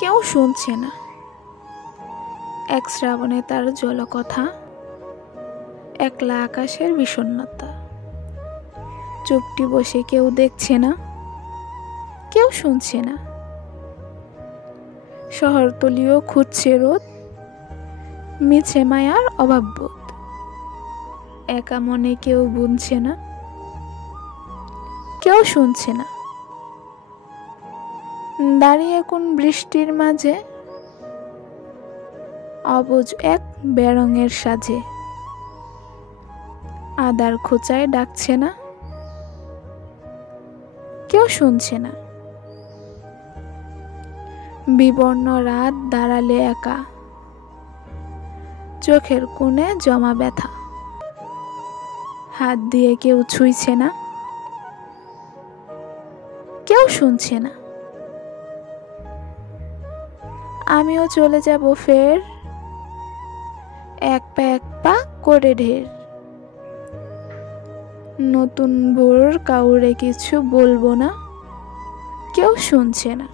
কেউ শুনছে না। এক শ্রাবণে তার জলকথা, একলা আকাশের বিষণ্ণতা। চুপটি বসে কেউ দেখছে না, কেউ শুনছে না। শহরতলিও খুঁজছে রোদ, মিছে মায়ার অভাববোধ। একা মনে কেউ বুনছে না, কেউ শুনছে না। দাঁড়িয়ে কোন বৃষ্টির মাঝে অবুঝ এক বেরঙের সাজে। আদার খোঁচায় ডাকছে না, কেউ শুনছে না। বিবর্ণ রাত দাঁড়ালে একা, চোখের কোণে জমা ব্যথা। হাত দিয়ে কেউ ছুঁইছে না, কেউ শুনছে না। আমিও চলে যাব ফের, এক পা করে ঢের। নতুন ভোর কাউরে কিছু বলবো না, কেউ শুনছে না।